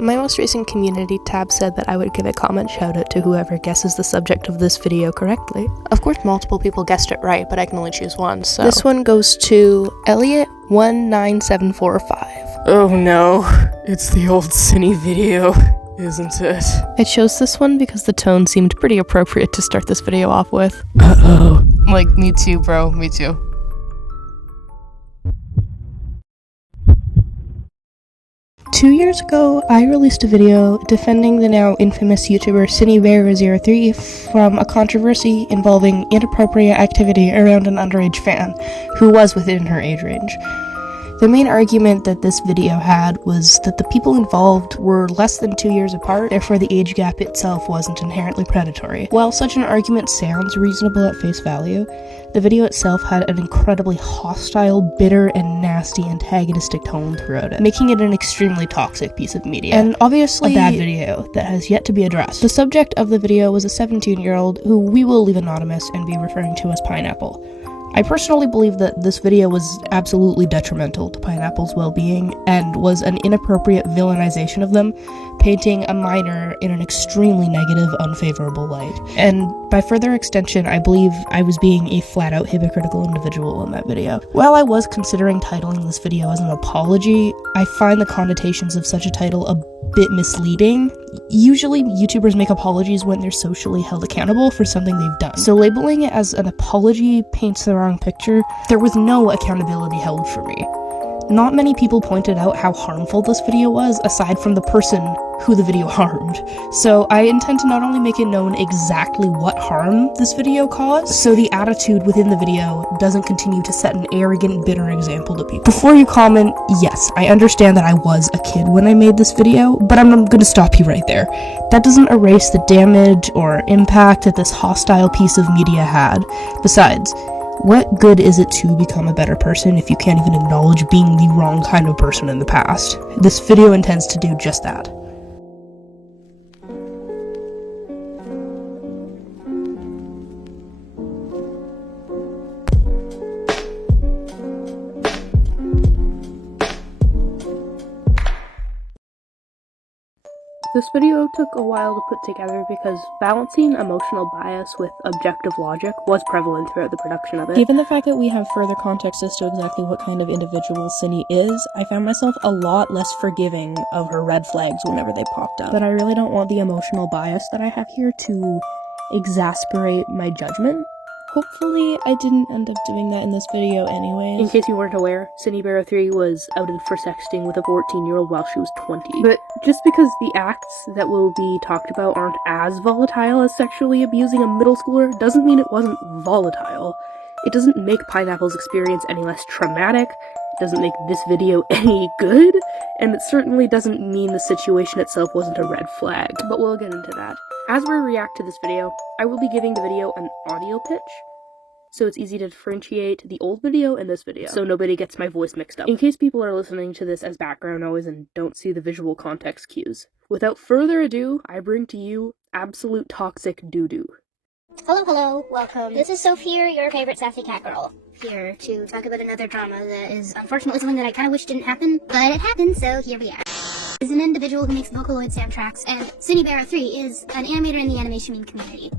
My most recent community tab said that I would give a comment shoutout to whoever guesses the subject of this video correctly. Of course, multiple people guessed it right, but I can only choose one, so... This one goes to Elliot19745. Oh no, it's the old Cine video, isn't it? I chose this one because the tone seemed pretty appropriate to start this video off with. Uh-oh. Like, me too, bro, me too. Two years ago, I released a video defending the now infamous YouTuber Cinebear03 from a controversy involving inappropriate activity around an underage fan who was within her age range. The main argument that this video had was that the people involved were less than 2 years apart, therefore the age gap itself wasn't inherently predatory. While such an argument sounds reasonable at face value, the video itself had an incredibly hostile, bitter, and nasty antagonistic tone throughout it, making it an extremely toxic piece of media, and obviously a bad video that has yet to be addressed. The subject of the video was a 17-year-old who we will leave anonymous and be referring to as Pineapple. I personally believe that this video was absolutely detrimental to Pineapple's well-being and was an inappropriate villainization of them, painting a minor in an extremely negative, unfavorable light. And by further extension, I believe I was being a flat-out hypocritical individual in that video. While I was considering titling this video as an apology, I find the connotations of such a title a bit misleading. Usually, YouTubers make apologies when they're socially held accountable for something they've done. So labeling it as an apology paints the wrong picture. There was no accountability held for me. Not many people pointed out how harmful this video was, aside from the person who the video harmed. So I intend to not only make it known exactly what harm this video caused, so the attitude within the video doesn't continue to set an arrogant, bitter example to people. Before you comment, yes, I understand that I was a kid when I made this video, but I'm gonna stop you right there. That doesn't erase the damage or impact that this hostile piece of media had. Besides, what good is it to become a better person if you can't even acknowledge being the wrong kind of person in the past? This video intends to do just that. This video took a while to put together because balancing emotional bias with objective logic was prevalent throughout the production of it. Given the fact that we have further context as to exactly what kind of individual Cine is, I found myself a lot less forgiving of her red flags whenever they popped up. But I really don't want the emotional bias that I have here to exasperate my judgment. Hopefully, I didn't end up doing that in this video anyways. In case you weren't aware, Cinebear03 was outed for sexting with a 14-year-old while she was 20. But just because the acts that will be talked about aren't as volatile as sexually abusing a middle schooler doesn't mean it wasn't volatile. It doesn't make Pineapple's experience any less traumatic, it doesn't make this video any good, and it certainly doesn't mean the situation itself wasn't a red flag. But we'll get into that. As we react to this video, I will be giving the video an audio pitch, so it's easy to differentiate the old video and this video, so nobody gets my voice mixed up. In case people are listening to this as background noise and don't see the visual context cues. Without further ado, I bring to you absolute toxic doo-doo. Hello, welcome. This is Sophie here, your favorite sassy cat girl, here to talk about another drama that is unfortunately something that I kind of wish didn't happen, but it happened, so here we are. Is an individual who makes Vocaloid soundtracks, and Cinebear03 is an animator in the animation meme community.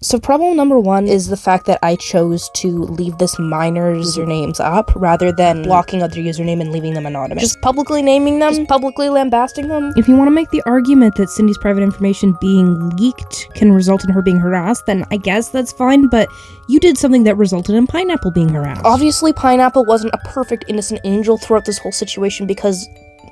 So problem number one is the fact that I chose to leave this minor's usernames up rather than blocking other username and leaving them anonymous. Just publicly naming them, just publicly lambasting them. If you want to make the argument that Cindy's private information being leaked can result in her being harassed, then I guess that's fine, but you did something that resulted in Pineapple being harassed. Obviously, Pineapple wasn't a perfect innocent angel throughout this whole situation because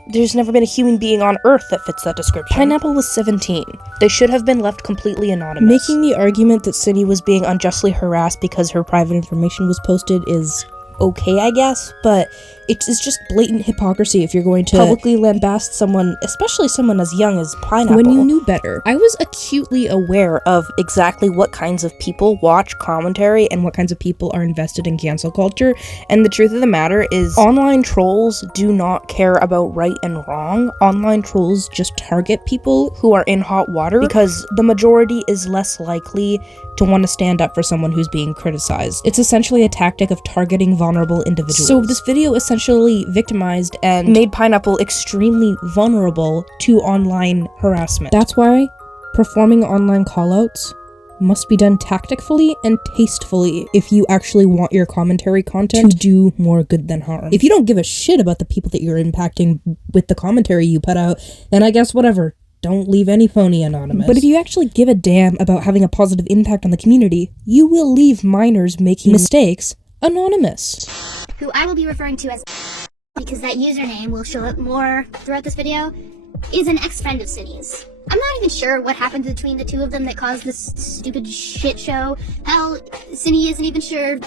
there's never been a human being on Earth that fits that description. Pineapple was 17. They should have been left completely anonymous. Making the argument that Cindy was being unjustly harassed because her private information was posted is okay, I guess, but it's just blatant hypocrisy if you're going to publicly lambast someone, especially someone as young as Pineapple, when you knew better. I was acutely aware of exactly what kinds of people watch commentary and what kinds of people are invested in cancel culture, and the truth of the matter is online trolls do not care about right and wrong. Online trolls just target people who are in hot water because the majority is less likely to want to stand up for someone who's being criticized. It's essentially a tactic of targeting vulnerable vulnerable individuals. So this video essentially victimized and made Pineapple extremely vulnerable to online harassment. That's why performing online callouts must be done tactfully and tastefully if you actually want your commentary content to do more good than harm. If you don't give a shit about the people that you're impacting with the commentary you put out, then I guess whatever. Don't leave any phony anonymous. But if you actually give a damn about having a positive impact on the community, you will leave minors making mistakes anonymous. Who I will be referring to as because that username will show up more throughout this video, is an ex-friend of Cindy's. I'm not even sure what happened between the two of them that caused this stupid shit show. Hell, Cindy isn't even sure.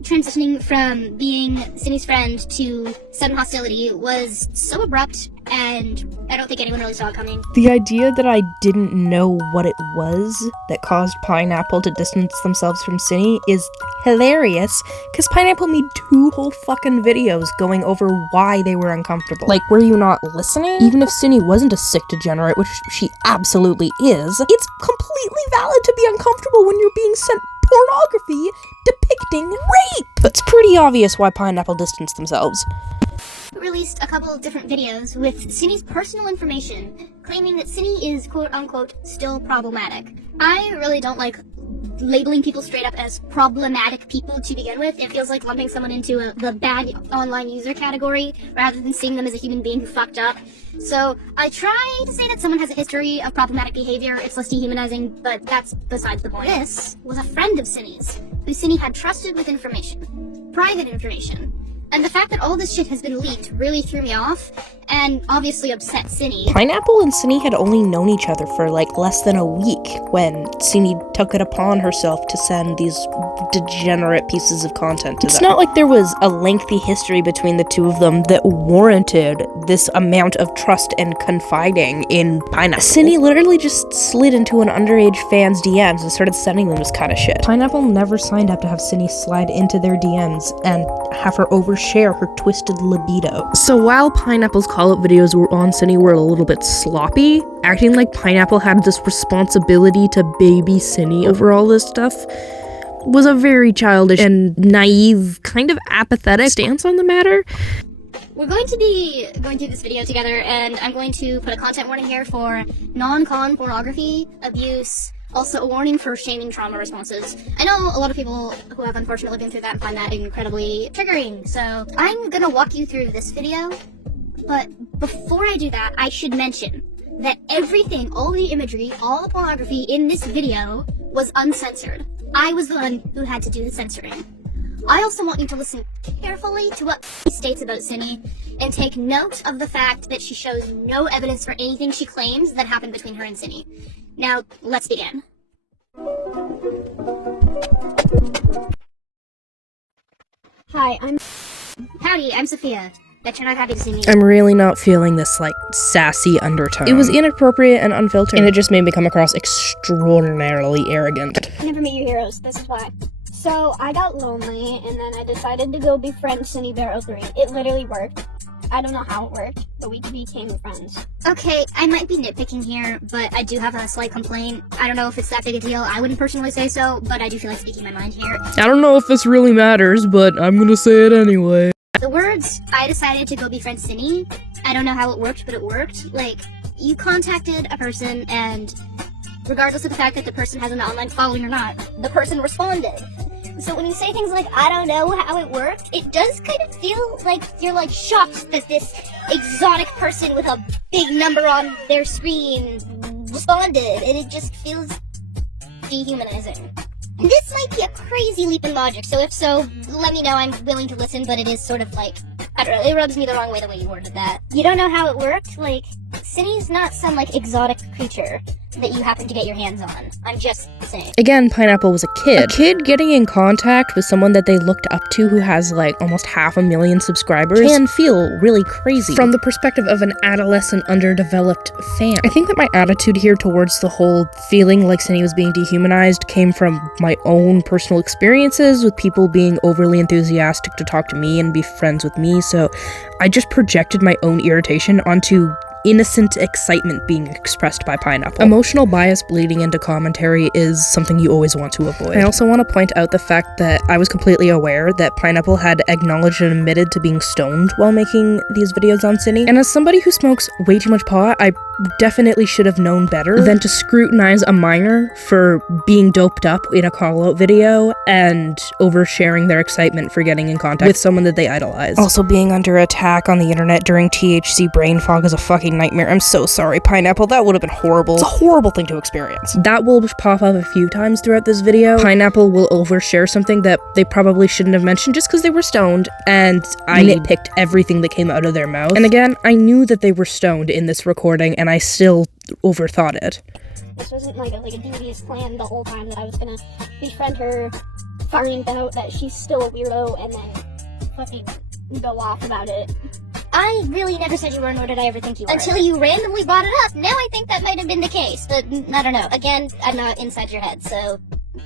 Transitioning from being Cindy's friend to sudden hostility was so abrupt, and I don't think anyone really saw it coming. The idea that I didn't know what it was that caused Pineapple to distance themselves from Cindy is hilarious, because Pineapple made 2 whole fucking videos going over why they were uncomfortable. Like, were you not listening? Even if Cindy wasn't a sick degenerate, which she absolutely is, it's completely valid to be uncomfortable when you're being sent pornography depicting rape! It's pretty obvious why Pineapple distanced themselves. Released a couple of different videos with Cindy's personal information, claiming that Cindy is quote-unquote still problematic. I really don't like labeling people straight up as problematic people to begin with. It feels like lumping someone into the bad online user category rather than seeing them as a human being who fucked up. So I try to say that someone has a history of problematic behavior. It's less dehumanizing, but that's besides the point. This was a friend of Cindy's, who Cindy had trusted with information, private information. And the fact that all this shit has been leaked really threw me off, and obviously upset Cindy. Pineapple and Cindy had only known each other for like less than a week when Cindy took it upon herself to send these degenerate pieces of content to them. It's not like there was a lengthy history between the two of them that warranted this amount of trust and confiding in Pineapple. Cindy literally just slid into an underage fan's DMs and started sending them this kind of shit. Pineapple never signed up to have Cindy slide into their DMs and have her overshare her twisted libido. So while Pineapple's call-out videos were on Cindy were a little bit sloppy, acting like Pineapple had this responsibility to baby Cindy over all this stuff was a very childish and naive, kind of apathetic stance on the matter. We're going to be going through this video together, and I'm going to put a content warning here for non-con pornography, abuse, also a warning for shaming trauma responses. I know a lot of people who have unfortunately been through that find that incredibly triggering, so I'm gonna walk you through this video, but before I do that, I should mention that everything, all the imagery, all the pornography in this video was uncensored. I was the one who had to do the censoring. I also want you to listen carefully to what he states about Cindy and take note of the fact that she shows no evidence for anything she claims that happened between her and Cindy. Now, let's begin. Hi, Howdy, I'm Sophia. Bet you're not happy to see me. I'm really not feeling this, like, sassy undertone. It was inappropriate and unfiltered, and it just made me come across extraordinarily arrogant. I never meet your heroes, this is why. So, I got lonely, and then I decided to go befriend Cinebear 03. It literally worked. I don't know how it worked, but we became friends. Okay, I might be nitpicking here, but I do have a slight complaint. I don't know if it's that big a deal. I wouldn't personally say so, but I do feel like speaking my mind here. I don't know if this really matters, but I'm gonna say it anyway. The words, I decided to go befriend Cindy, I don't know how it worked, but it worked. Like, you contacted a person, and regardless of the fact that the person has an online following or not, the person responded. So when you say things like, I don't know how it worked, it does kind of feel like you're like shocked that this exotic person with a big number on their screen responded, and it just feels dehumanizing. This might be a crazy leap in logic, so if so, let me know. I'm willing to listen, but it is sort of like, I don't know, it rubs me the wrong way the way you worded that. You don't know how it worked? Like, Cindy's not some, like, exotic creature that you happen to get your hands on. I'm just saying. Again, Pineapple was a kid. A kid getting in contact with someone that they looked up to who has, like, almost 500,000 subscribers can feel really crazy from the perspective of an adolescent, underdeveloped fan. I think that my attitude here towards the whole feeling like Cindy was being dehumanized came from my own personal experiences with people being overly enthusiastic to talk to me and be friends with me, so I just projected my own irritation onto innocent excitement being expressed by Pineapple. Emotional bias bleeding into commentary is something you always want to avoid. I also want to point out the fact that I was completely aware that Pineapple had acknowledged and admitted to being stoned while making these videos on Cine, and as somebody who smokes way too much pot, I definitely should have known better than to scrutinize a minor for being doped up in a call-out video and oversharing their excitement for getting in contact with someone that they idolize. Also, being under attack on the internet during THC brain fog is a fucking nightmare. I'm so sorry, Pineapple. That would have been horrible. It's a horrible thing to experience. That will pop up a few times throughout this video. Pineapple will overshare something that they probably shouldn't have mentioned just because they were stoned, and I nitpicked everything that came out of their mouth. And again, I knew that they were stoned in this recording, and I still overthought it. This wasn't like a devious plan the whole time that I was gonna befriend her, find out that she's still a weirdo, and then fucking go off about it. I really never said you were, nor did I ever think you were. Until you randomly brought it up. Now I think that might have been the case, but I don't know. Again, I'm not inside your head, so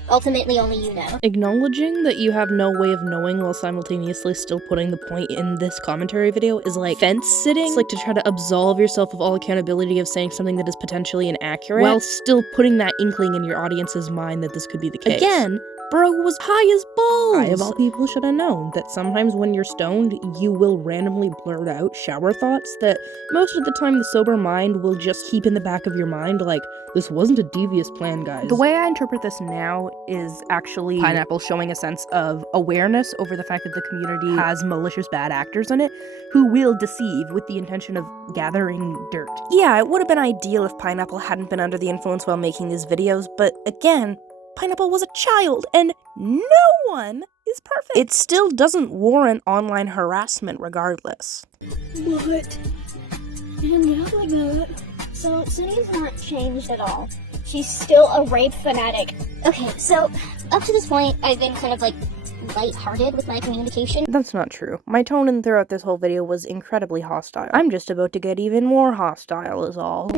ultimately only you know. Acknowledging that you have no way of knowing while simultaneously still putting the point in this commentary video is like fence sitting. It's like to try to absolve yourself of all accountability of saying something that is potentially inaccurate while still putting that inkling in your audience's mind that this could be the case. Again, bro was high as balls! I, of all people, should have known that sometimes when you're stoned, you will randomly blurt out shower thoughts that most of the time the sober mind will just keep in the back of your mind like, this wasn't a devious plan, guys. The way I interpret this now is actually Pineapple showing a sense of awareness over the fact that the community has malicious bad actors in it who will deceive with the intention of gathering dirt. Yeah, it would have been ideal if Pineapple hadn't been under the influence while making these videos, but again, Pineapple was a child, and no one is perfect. It still doesn't warrant online harassment regardless. What? And now I got... So, Sunny's not changed at all. She's still a rape fanatic. Okay, so, up to this point, I've been kind of like lighthearted with my communication. That's not true. My tone throughout this whole video was incredibly hostile. I'm just about to get even more hostile is all.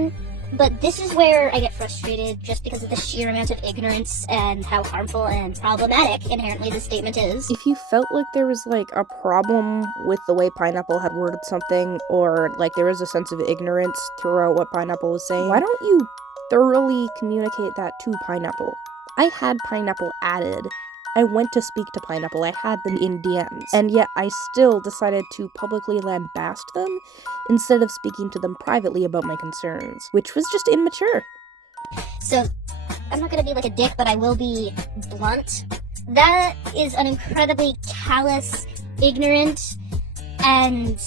But this is where I get frustrated just because of the sheer amount of ignorance and how harmful and problematic inherently this statement is. If you felt like there was like a problem with the way Pineapple had worded something, or like there was a sense of ignorance throughout what Pineapple was saying, why don't you thoroughly communicate that to Pineapple? I had Pineapple added. I went to speak to Pineapple, I had them in DMs, and yet I still decided to publicly lambast them instead of speaking to them privately about my concerns, which was just immature. So, I'm not gonna be like a dick, but I will be blunt. That is an incredibly callous, ignorant, and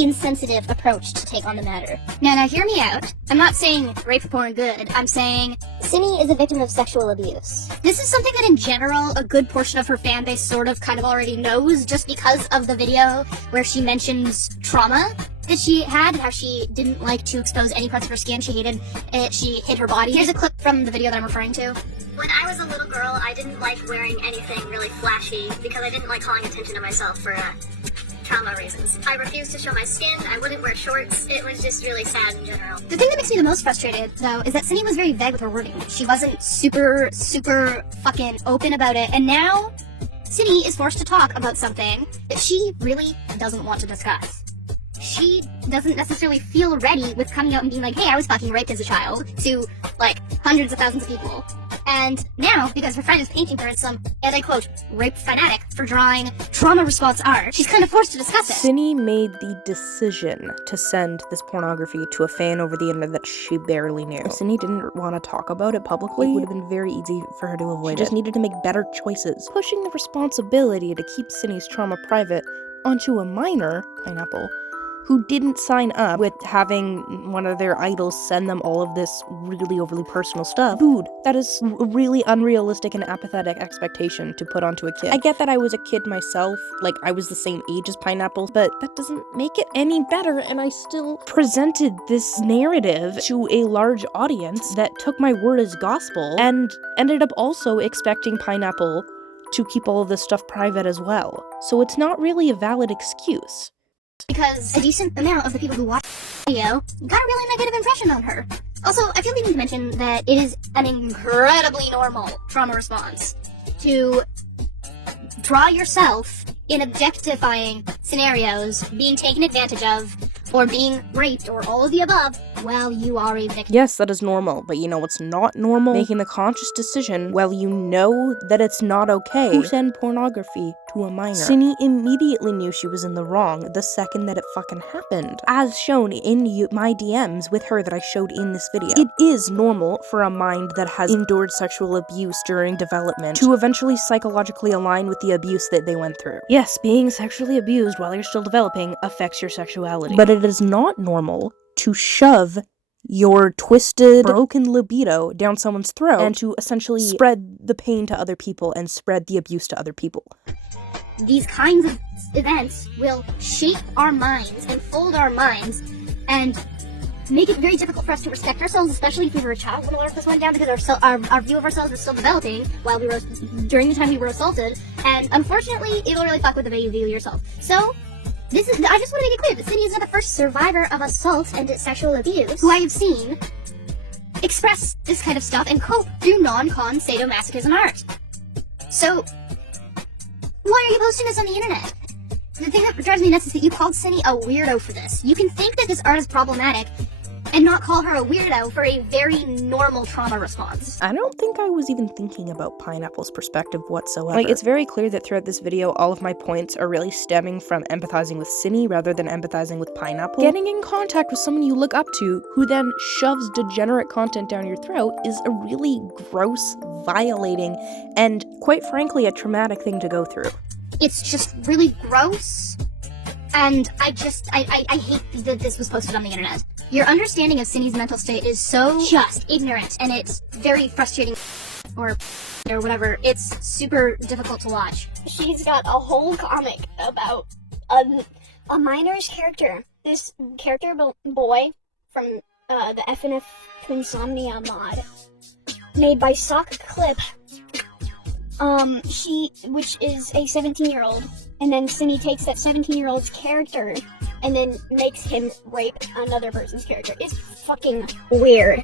insensitive approach to take on the matter. Now hear me out. I'm not saying rape porn good. I'm saying Cindy is a victim of sexual abuse. This is something that in general a good portion of her fan base sort of kind of already knows just because of the video where she mentions trauma that she had and how she didn't like to expose any parts of her skin. She hated it. She hid her body. Here's a clip from the video that I'm referring to. When I was a little girl, I didn't like wearing anything really flashy because I didn't like calling attention to myself for trauma reasons. I refused to show my skin, I wouldn't wear shorts, it was just really sad in general. The thing that makes me the most frustrated, though, is that Cindy was very vague with her wording. She wasn't super fucking open about it, and now Cindy is forced to talk about something that she really doesn't want to discuss. She doesn't necessarily feel ready with coming out and being like, hey, I was fucking raped as a child, to, like, hundreds of thousands of people. And now, because her friend is painting her as some, and I quote, rape fanatic for drawing trauma response art, she's kind of forced to discuss it. Cindy made the decision to send this pornography to a fan over the internet that she barely knew. If Cindy didn't want to talk about it publicly, it would have been very easy for her to avoid it. She just needed to make better choices. Pushing the responsibility to keep Cindy's trauma private onto a minor, Pineapple, who didn't sign up with having one of their idols send them all of this really overly personal stuff. Dude, that is a really unrealistic and apathetic expectation to put onto a kid. I get that I was a kid myself, like I was the same age as Pineapple, but that doesn't make it any better, and I still presented this narrative to a large audience that took my word as gospel and ended up also expecting Pineapple to keep all of this stuff private as well. So it's not really a valid excuse. Because a decent amount of the people who watched the video got a really negative impression on her. Also, I feel we need to mention that it is an incredibly normal trauma response to draw yourself in objectifying scenarios, being taken advantage of, or being raped, or all of the above, well, you are a victim. Yes, that is normal, but you know what's not normal? Making the conscious decision, well, you know that it's not okay to send pornography to a minor. Cindy immediately knew she was in the wrong the second that it fucking happened. As shown in my DMs with her that I showed in this video. It is normal for a mind that has endured sexual abuse during development to eventually psychologically align with the abuse that they went through. Yes, being sexually abused while you're still developing affects your sexuality. But it is not normal to shove your twisted, broken libido down someone's throat and to essentially spread the pain to other people and spread the abuse to other people. These kinds of events will shape our minds and fold our minds and make it very difficult for us to respect ourselves, especially if we were a child when all of this went down, because our view of ourselves was still developing while we were during the time we were assaulted, and unfortunately, it'll really fuck with the way you view yourself. So, I just want to make it clear that Cindy is not the first survivor of assault and sexual abuse who I have seen express this kind of stuff and cope through non-con sadomasochism art. So, why are you posting this on the internet? The thing that drives me nuts is that you called Cindy a weirdo for this. You can think that this art is problematic and not call her a weirdo for a very normal trauma response. I don't think I was even thinking about Pineapple's perspective whatsoever. Like, it's very clear that throughout this video, all of my points are really stemming from empathizing with Cindy rather than empathizing with Pineapple. Getting in contact with someone you look up to who then shoves degenerate content down your throat is a really gross, violating, and quite frankly, a traumatic thing to go through. It's just really gross, and I hate that this was posted on the internet. Your understanding of Cindy's mental state is so just ignorant, and it's very frustrating, or whatever. It's super difficult to watch. She's got a whole comic about a minor's character. This character boy from the FNF Twinsomnia mod, made by Sock Clip. Which is a 17-year-old, and then Cindy takes that 17-year-old's character and then makes him rape another person's character. It's fucking weird.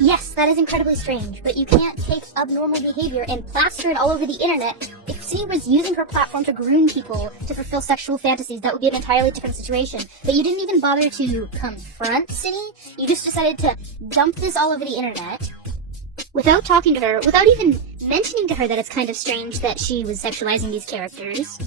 Yes, that is incredibly strange, but you can't take abnormal behavior and plaster it all over the internet. If Cindy was using her platform to groom people to fulfill sexual fantasies, that would be an entirely different situation. But you didn't even bother to confront Cindy. You just decided to dump this all over the internet without talking to her, without even mentioning to her that it's kind of strange that she was sexualizing these characters.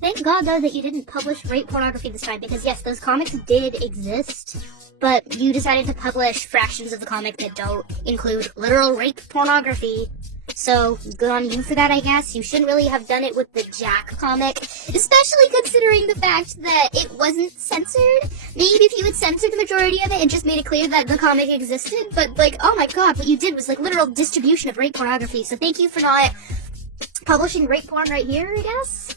Thank God, though, that you didn't publish rape pornography this time, because yes, those comics did exist, but you decided to publish fractions of the comic that don't include literal rape pornography. So, good on you for that, I guess. You shouldn't really have done it with the Jack comic, especially considering the fact that it wasn't censored. Maybe if you had censored the majority of it and just made it clear that the comic existed, but like, oh my god, what you did was like literal distribution of rape pornography, so thank you for not publishing rape porn right here, I guess?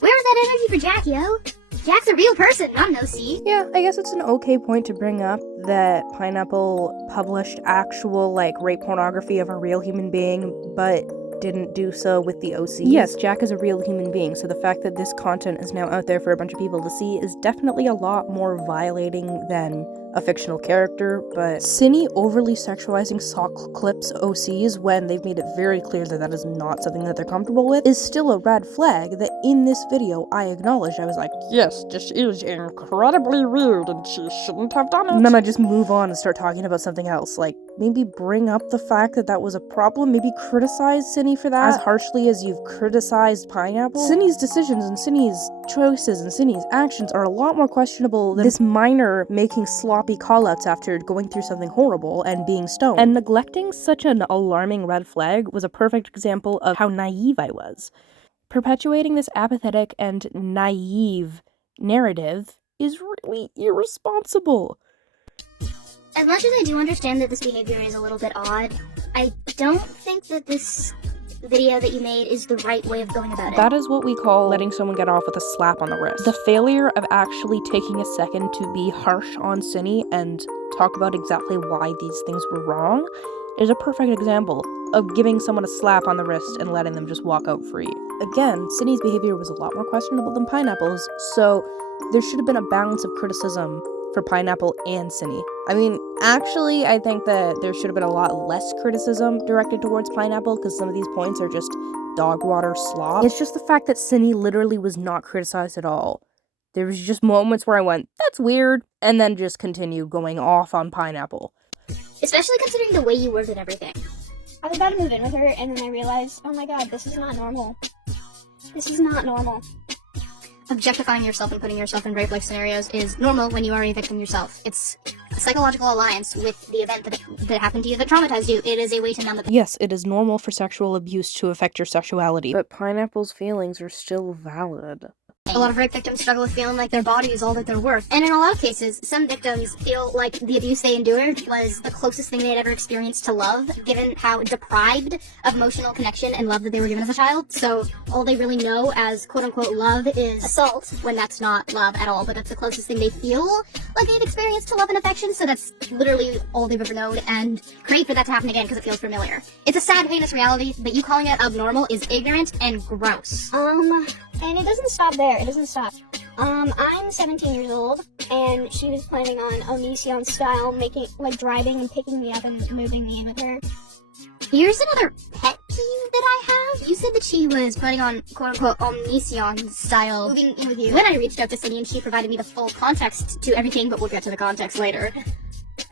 Where was that energy for Jack, yo? Jack's a real person, not an OC. Yeah, I guess it's an okay point to bring up that Pineapple published actual, like, rape pornography of a real human being, but didn't do so with the OC. Yes, Jack is a real human being, so the fact that this content is now out there for a bunch of people to see is definitely a lot more violating than a fictional character, but Cindy overly sexualizing Sock Clip's OCs when they've made it very clear that that is not something that they're comfortable with is still a red flag that in this video I acknowledged. I was like, yes, this is incredibly weird and she shouldn't have done it. And then I just move on and start talking about something else, like maybe bring up the fact that that was a problem, maybe criticize Cindy for that as harshly as you've criticized Pineapple. Cindy's decisions and Cindy's choices and Cindy's actions are a lot more questionable than this minor making sloppy callouts after going through something horrible and being stoned. And neglecting such an alarming red flag was a perfect example of how naive I was. Perpetuating this apathetic and naive narrative is really irresponsible. As much as I do understand that this behavior is a little bit odd, I don't think that this video that you made is the right way of going about it. That is what we call letting someone get off with a slap on the wrist. The failure of actually taking a second to be harsh on Cindy and talk about exactly why these things were wrong is a perfect example of giving someone a slap on the wrist and letting them just walk out free. Again, Cindy's behavior was a lot more questionable than Pineapple's, so there should have been a balance of criticism for Pineapple and Cindy. I mean, actually, I think that there should have been a lot less criticism directed towards Pineapple because some of these points are just dog water slop. It's just the fact that Cindy literally was not criticized at all. There was just moments where I went, that's weird, and then just continued going off on Pineapple. Especially considering the way you worded everything. I was about to move in with her, and then I realized, oh my god, this is not normal. This is not normal. Objectifying yourself and putting yourself in rape-like scenarios is normal when you are a victim yourself. It's a psychological alliance with the event that happened to you that traumatized you. It is a way to numb the pain. Yes, it is normal for sexual abuse to affect your sexuality, but Pineapple's feelings are still valid. A lot of rape victims struggle with feeling like their body is all that they're worth. And in a lot of cases, some victims feel like the abuse they endured was the closest thing they'd ever experienced to love, given how deprived of emotional connection and love that they were given as a child. So all they really know as quote-unquote love is assault, when that's not love at all, but that's the closest thing they feel like they've experienced to love and affection, so that's literally all they've ever known, and great for that to happen again because it feels familiar. It's a sad, heinous reality, but you calling it abnormal is ignorant and gross. And it doesn't stop there. It doesn't stop. I'm 17 years old, and she was planning on Onision style, driving and picking me up and moving me in with her. Here's another pet peeve that I have. You said that she was planning on quote-unquote Omniscient style moving in with you. When I reached out to Cindy and she provided me the full context to everything, but we'll get to the context later.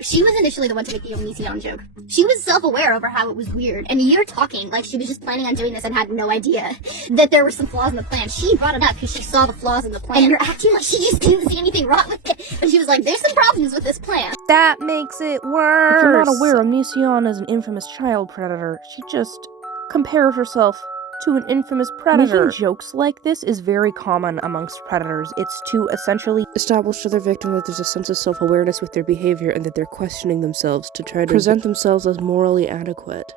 She was initially the one to make the Omniscient joke. She was self-aware over how it was weird, and you're talking like she was just planning on doing this and had no idea that there were some flaws in the plan. She brought it up because she saw the flaws in the plan, and you're acting like she just didn't see anything wrong with it. But she was like, there's some problems with this plan. That makes it worse! If you're not aware, Omniscient is an infamous child predator. She just compared herself to an infamous predator. Making jokes like this is very common amongst predators. It's to essentially establish to their victim that there's a sense of self-awareness with their behavior and that they're questioning themselves to try to present themselves as morally adequate.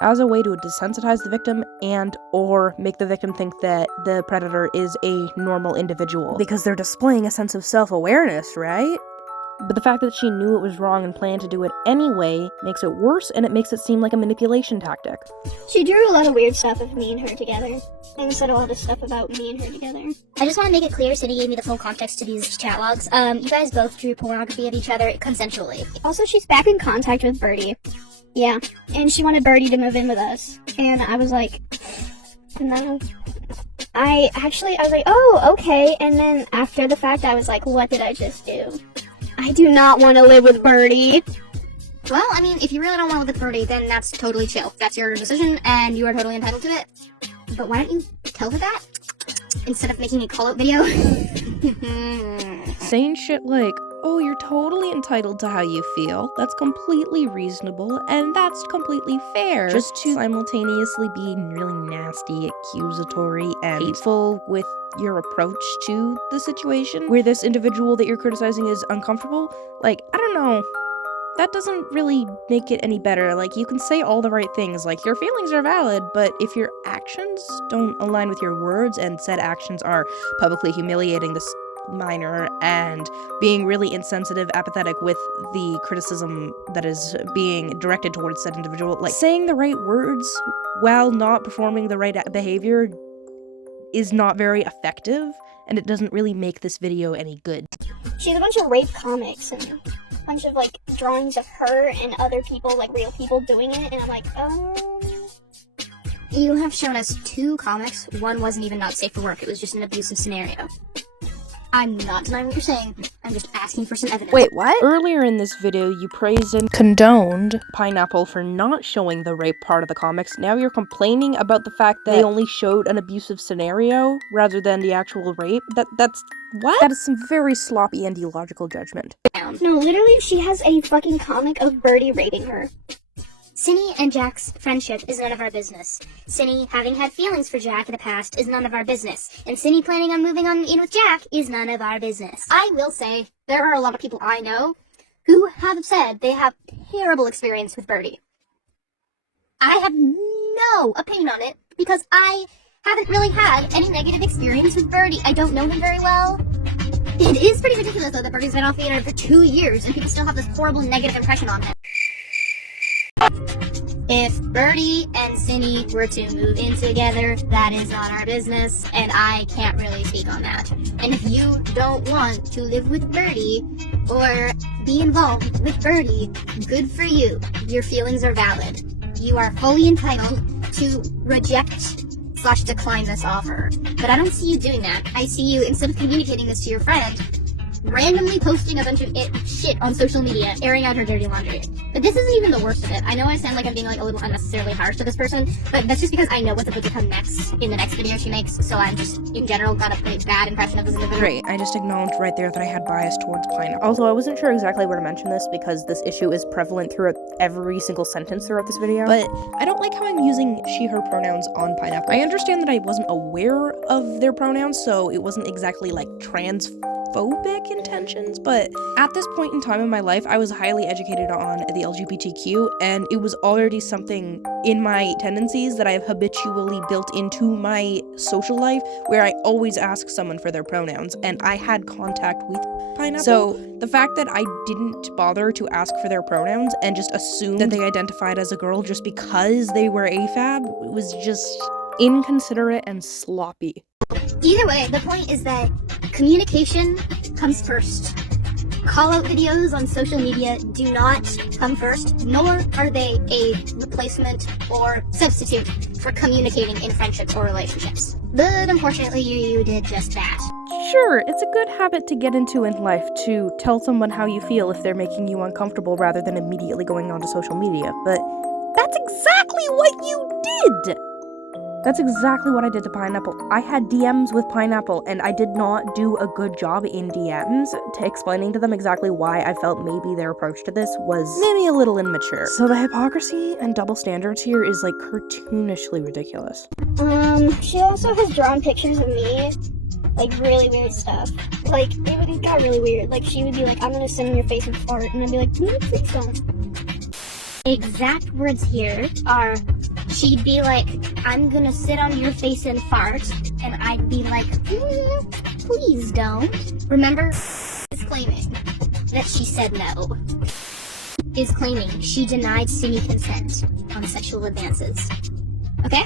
As a way to desensitize the victim and or make the victim think that the predator is a normal individual. Because they're displaying a sense of self-awareness, right? But the fact that she knew it was wrong and planned to do it anyway makes it worse, and it makes it seem like a manipulation tactic. She drew a lot of weird stuff of me and her together, and said a lot of stuff about me and her together. I just want to make it clear, Cindy gave me the full context to these chat logs. You guys both drew pornography of each other consensually. Also, she's back in contact with Birdie. Yeah, and she wanted Birdie to move in with us, and I was like, no. I was like, oh, okay, and then after the fact, I was like, what did I just do? I do not want to live with Birdie. Well, I mean, if you really don't want to live with Birdie, then that's totally chill. That's your decision, and you are totally entitled to it. But why don't you tell her that? Instead of making a call-out video? Saying shit like, oh, you're totally entitled to how you feel. That's completely reasonable, and that's completely fair. Just to simultaneously be really nasty, accusatory, and hateful with your approach to the situation, where this individual that you're criticizing is uncomfortable. Like, I don't know. That doesn't really make it any better. Like, you can say all the right things, like, your feelings are valid, but if your actions don't align with your words, and said actions are publicly humiliating this minor and being really insensitive, apathetic with the criticism that is being directed towards said individual, like, saying the right words while not performing the right behavior is not very effective, and it doesn't really make this video any good. She has a bunch of rape comics and a bunch of, like, drawings of her and other people, like, real people doing it, and I'm like, You have shown us 2 comics. One wasn't even not safe for work. It was just an abusive scenario. I'm not denying what you're saying. I'm just asking for some evidence. Wait, what? Earlier in this video, you praised and condoned Pineapple for not showing the rape part of the comics. Now you're complaining about the fact that they only showed an abusive scenario rather than the actual rape? That's what? That is some very sloppy and illogical judgment. No, literally, she has a fucking comic of Birdie raping her. Cindy and Jack's friendship is none of our business. Cindy having had feelings for Jack in the past is none of our business. And Cindy planning on moving on in with Jack is none of our business. I will say, there are a lot of people I know who have said they have terrible experience with Birdie. I have no opinion on it because I haven't really had any negative experience with Birdie. I don't know him very well. It is pretty ridiculous though that Birdie's been off the internet for 2 years and people still have this horrible negative impression on him. If Birdie and Cindy were to move in together, that is not our business, and I can't really speak on that. And if you don't want to live with Birdie, or be involved with Birdie, good for you. Your feelings are valid. You are fully entitled to reject / decline this offer. But I don't see you doing that. I see you, instead of communicating this to your friend, randomly posting a bunch of shit on social media, airing out her dirty laundry. But this isn't even the worst of it. I know I sound like I'm being like a little unnecessarily harsh to this person, but that's just because I know what's about to come next in the next video she makes, so I'm just, in general, got a pretty bad impression of this individual. Great, I just acknowledged right there that I had bias towards pineapple. Also, I wasn't sure exactly where to mention this because this issue is prevalent throughout every single sentence throughout this video, but I don't like how I'm using she, her pronouns on pineapple. I understand that I wasn't aware of their pronouns, so it wasn't exactly like transphobic intentions, but at this point in time in my life, I was highly educated on the LGBTQ, and it was already something in my tendencies that I've habitually built into my social life, where I always ask someone for their pronouns, and I had contact with pineapple. So the fact that I didn't bother to ask for their pronouns and just assumed that they identified as a girl just because they were AFAB was just inconsiderate and sloppy. Either way, the point is that communication comes first. Call-out videos on social media do not come first, nor are they a replacement or substitute for communicating in friendships or relationships. But unfortunately, you did just that. Sure, it's a good habit to get into in life, to tell someone how you feel if they're making you uncomfortable rather than immediately going onto social media, but that's exactly what you did! That's exactly what I did to Pineapple. I had DMs with Pineapple, and I did not do a good job in DMs to explaining to them exactly why I felt maybe their approach to this was maybe a little immature. So the hypocrisy and double standards here is like cartoonishly ridiculous. She also has drawn pictures of me, like really weird stuff. Like, it got really weird. Like, she would be like, I'm gonna sit on your face and fart, and I'd be like, please don't. Exact words here are, she'd be like, I'm gonna sit on your face and fart, and I'd be like, please don't. Remember, is claiming that she said no. Is claiming she denied Cine consent on sexual advances. Okay?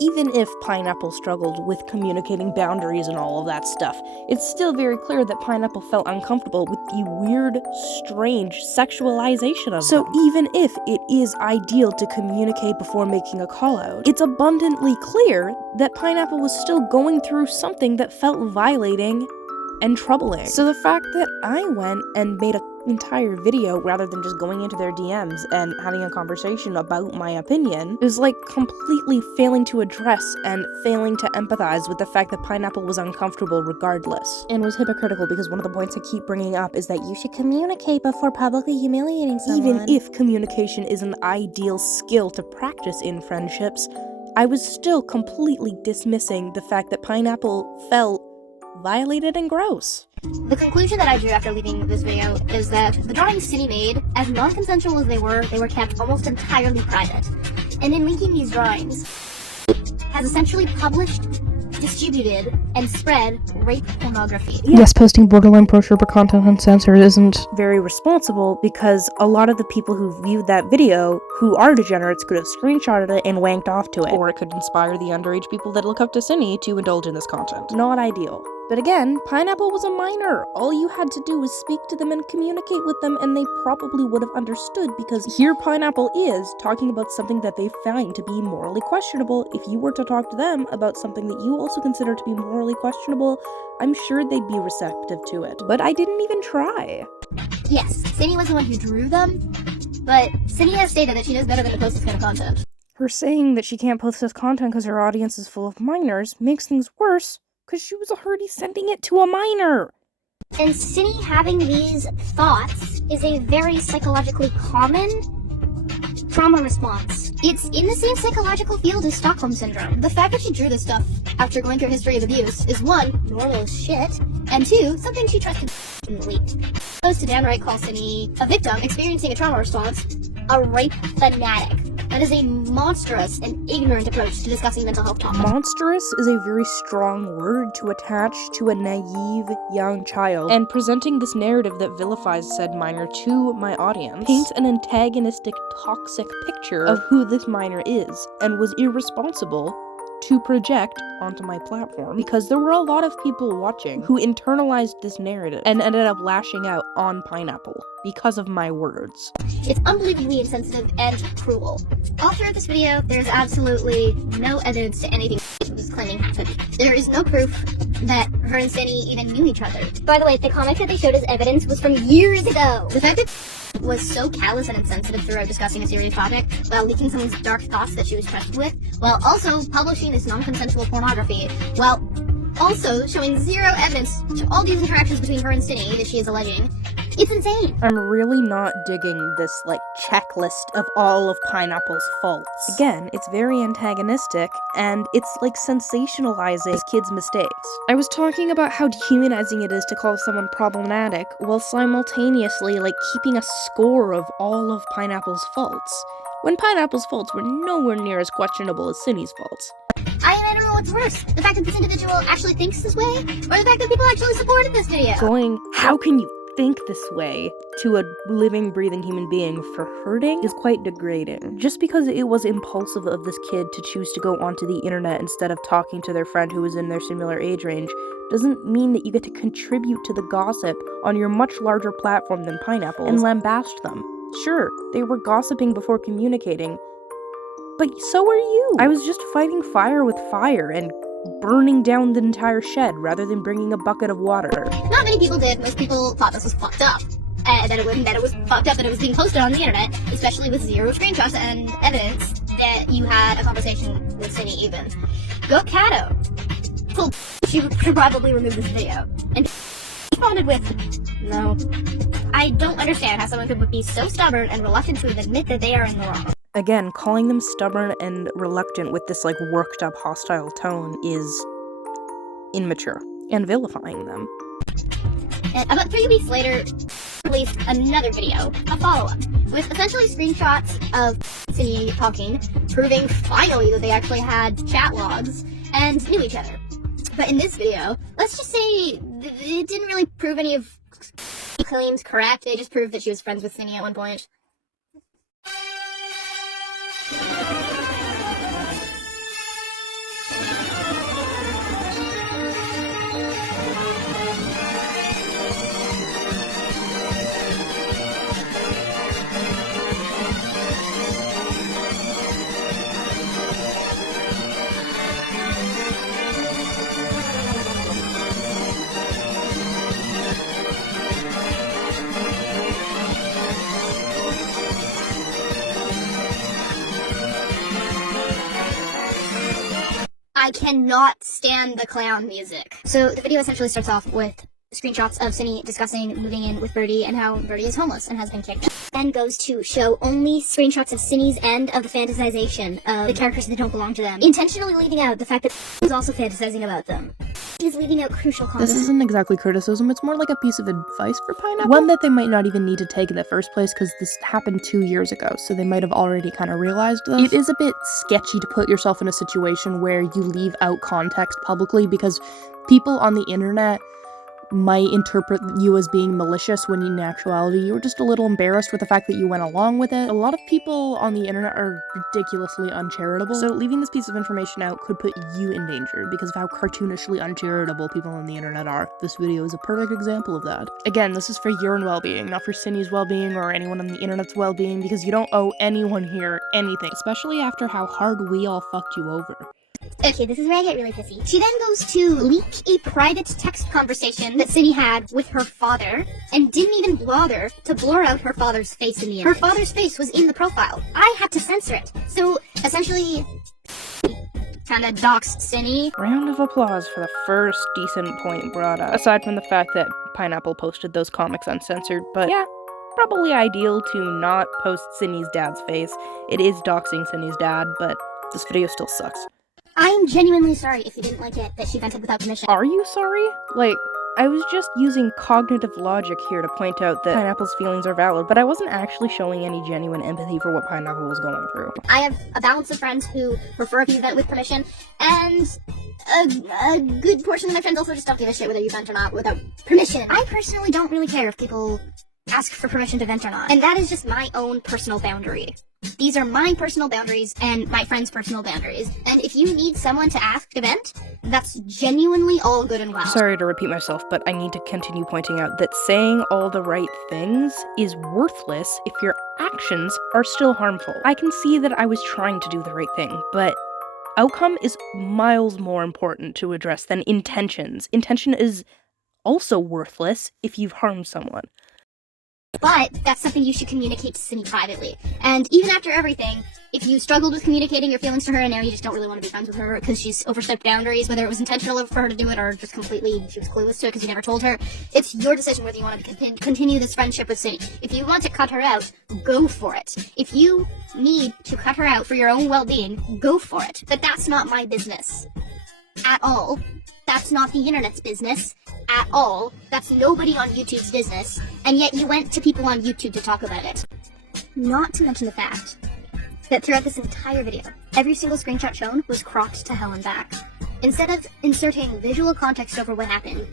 Even if Pineapple struggled with communicating boundaries and all of that stuff, it's still very clear that Pineapple felt uncomfortable with the weird, strange sexualization of them. So even if it is ideal to communicate before making a call-out, it's abundantly clear that Pineapple was still going through something that felt violating and troubling. So the fact that I went and made an entire video rather than just going into their DMs and having a conversation about my opinion is like completely failing to address and failing to empathize with the fact that Pineapple was uncomfortable regardless, and was hypocritical because one of the points I keep bringing up is that you should communicate before publicly humiliating someone. Even if communication is an ideal skill to practice in friendships, I was still completely dismissing the fact that Pineapple felt violated and gross. The conclusion that I drew after leaving this video is that the drawings Cine made, as non-consensual as they were kept almost entirely private. And in linking these drawings, has essentially published, distributed, and spread rape pornography. Yes, posting borderline pro-stripper content uncensored isn't very responsible, because a lot of the people who viewed that video, who are degenerates, could have screenshotted it and wanked off to it. Or it could inspire the underage people that look up to Cine to indulge in this content. Not ideal. But again, Pineapple was a minor. All you had to do was speak to them and communicate with them, and they probably would have understood, because here Pineapple is talking about something that they find to be morally questionable. If you were to talk to them about something that you also consider to be morally questionable, I'm sure they'd be receptive to it. But I didn't even try. Yes, Cine was the one who drew them, but Cine has stated that she knows better than to post this kind of content. Her saying that she can't post this content because her audience is full of minors makes things worse, because she was already sending it to a minor. And Cine having these thoughts is a very psychologically common trauma response. It's in the same psychological field as Stockholm Syndrome. The fact that she drew this stuff after going through a history of abuse is 1, normal as shit, and 2, something she trusted leaked. Goes to downright call Cine a victim experiencing a trauma response, a rape fanatic. That is a monstrous and ignorant approach to discussing mental health topics. Monstrous is a very strong word to attach to a naive young child, and presenting this narrative that vilifies said minor to my audience paints an antagonistic, toxic picture of who this minor is, and was irresponsible to project onto my platform, because there were a lot of people watching who internalized this narrative and ended up lashing out on Pineapple because of my words. It's unbelievably insensitive and cruel. All throughout this video, there's absolutely no evidence to anything was claiming happened. There is no proof that her and Cindy even knew each other. By the way, the comic that they showed as evidence was from years ago. The fact that was so callous and insensitive throughout discussing a serious topic, while leaking someone's dark thoughts that she was trusted with, while also publishing this non-consensual pornography, while also showing zero evidence to all these interactions between her and Cindy that she is alleging. It's insane. I'm really not digging this, checklist of all of Pineapple's faults. Again, it's very antagonistic, and it's, sensationalizing his kids' mistakes. I was talking about how dehumanizing it is to call someone problematic, while simultaneously, keeping a score of all of Pineapple's faults, when Pineapple's faults were nowhere near as questionable as Cindy's faults. I don't know what's worse. The fact that this individual actually thinks this way, or the fact that people actually supported this video. Going, how can you think this way to a living, breathing human being for hurting is quite degrading. Just because it was impulsive of this kid to choose to go onto the internet instead of talking to their friend who was in their similar age range doesn't mean that you get to contribute to the gossip on your much larger platform than Pineapple and lambast them. Sure, they were gossiping before communicating, but so are you. I was just fighting fire with fire and burning down the entire shed rather than bringing a bucket of water. Not many people did. Most people thought this was fucked up. That it was fucked up that it was being posted on the internet, especially with zero screenshots and evidence that you had a conversation with Cindy even. Go Cato. Well, she should probably remove this video. And responded with, no. I don't understand how someone could be so stubborn and reluctant to admit that they are in the wrong. Again, calling them stubborn and reluctant with this, worked up, hostile tone is immature and vilifying them. And about 3 weeks later, released another video, a follow-up, with essentially screenshots of Cindy talking, proving finally that they actually had chat logs and knew each other. But in this video, let's just say it didn't really prove any of claims correct. They just proved that she was friends with Cindy at one point. I cannot stand the clown music. So the video essentially starts off with screenshots of Cindy discussing moving in with Birdie and how Birdie is homeless and has been kicked. And goes to show only screenshots of Cindy's end of the fantasization of the characters that don't belong to them, intentionally leaving out the fact that he's also fantasizing about them. He's leaving out crucial content. This isn't exactly criticism, it's more like a piece of advice for Pineapple. One that they might not even need to take in the first place because this happened 2 years ago, so they might have already kind of realized this. It is a bit sketchy to put yourself in a situation where you leave out context publicly because people on the internet might interpret you as being malicious when in actuality you were just a little embarrassed with the fact that you went along with it. A lot of people on the internet are ridiculously uncharitable, so leaving this piece of information out could put you in danger because of how cartoonishly uncharitable people on the internet are. This video is a perfect example of that. Again, this is for your own well-being, not for Cindy's well-being or anyone on the internet's well-being, because you don't owe anyone here anything, especially after how hard we all fucked you over. Okay, this is where I get really pissy. She then goes to leak a private text conversation that Cindy had with her father, and didn't even bother to blur out her father's face in the image. Her father's face was in the profile. I had to censor it. So, essentially, kinda doxed Cindy. Round of applause for the first decent point brought up. Aside from the fact that Pineapple posted those comics uncensored, but yeah, probably ideal to not post Cindy's dad's face. It is doxing Cindy's dad, but this video still sucks. I'm genuinely sorry if you didn't like it that she vented without permission. Are you sorry? I was just using cognitive logic here to point out that Pineapple's feelings are valid, but I wasn't actually showing any genuine empathy for what Pineapple was going through. I have a balance of friends who prefer if you vent with permission, and a good portion of my friends also just don't give a shit whether you vent or not without permission. I personally don't really care if people ask for permission to vent or not, and that is just my own personal boundary. These are my personal boundaries and my friends' personal boundaries. And if you need someone to ask to vent, that's genuinely all good and well. Sorry to repeat myself, but I need to continue pointing out that saying all the right things is worthless if your actions are still harmful. I can see that I was trying to do the right thing, but Outcome is miles more important to address than intentions. Intention is also worthless if you've harmed someone. But that's something you should communicate to Cindy privately. And even after everything, if you struggled with communicating your feelings to her and now you just don't really want to be friends with her because she's overstepped boundaries, whether it was intentional for her to do it or just completely she was clueless to it because you never told her, it's your decision whether you want to continue this friendship with Cindy. If you want to cut her out, go for it. If you need to cut her out for your own well-being, go for it. But that's not my business. At all. That's not the internet's business. At all. That's nobody on YouTube's business. And yet you went to people on YouTube to talk about it. Not to mention the fact that throughout this entire video, every single screenshot shown was cropped to hell and back. Instead of inserting visual context over what happened,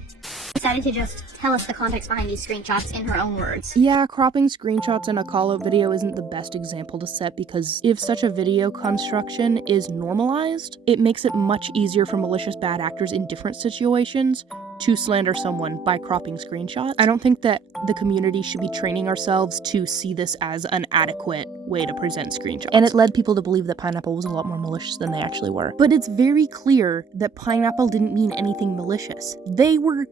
decided to just tell us the context behind these screenshots in her own words. Yeah, cropping screenshots in a call-out video isn't the best example to set because if such a video construction is normalized, it makes it much easier for malicious bad actors in different situations to slander someone by cropping screenshots. I don't think that the community should be training ourselves to see this as an adequate way to present screenshots. And it led people to believe that Pineapple was a lot more malicious than they actually were. But it's very clear that Pineapple didn't mean anything malicious. They were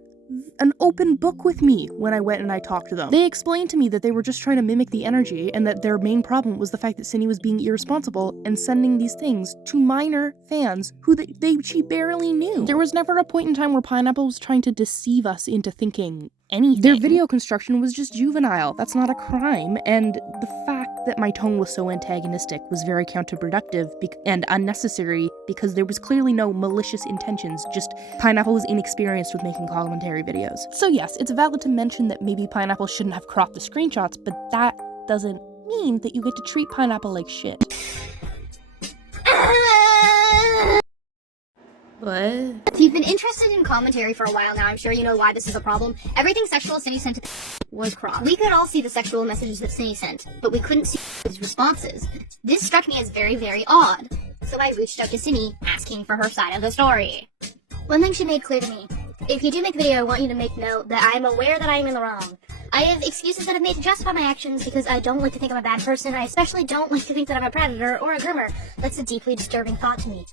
an open book with me when I went and I talked to them. They explained to me that they were just trying to mimic the energy and that their main problem was the fact that Cindy was being irresponsible and sending these things to minor fans who she barely knew. There was never a point in time where Pineapple was trying to deceive us into thinking anything. Their video construction was just juvenile. That's not a crime, and the fact that my tone was so antagonistic was very counterproductive and unnecessary because there was clearly no malicious intentions, just Pineapple was inexperienced with making commentary videos. So yes, it's valid to mention that maybe Pineapple shouldn't have cropped the screenshots, but that doesn't mean that you get to treat Pineapple like shit. What? If you've been interested in commentary for a while now, I'm sure you know why this is a problem. Everything sexual Cindy sent to was cropped. We could all see the sexual messages that Cindy sent, but we couldn't see his responses. This struck me as very, very odd. So I reached out to Cindy, asking for her side of the story. One thing she made clear to me: if you do make a video, I want you to make note that I'm aware that I am in the wrong. I have excuses that I've made to justify my actions because I don't like to think I'm a bad person. I especially don't like to think that I'm a predator or a groomer. That's a deeply disturbing thought to me.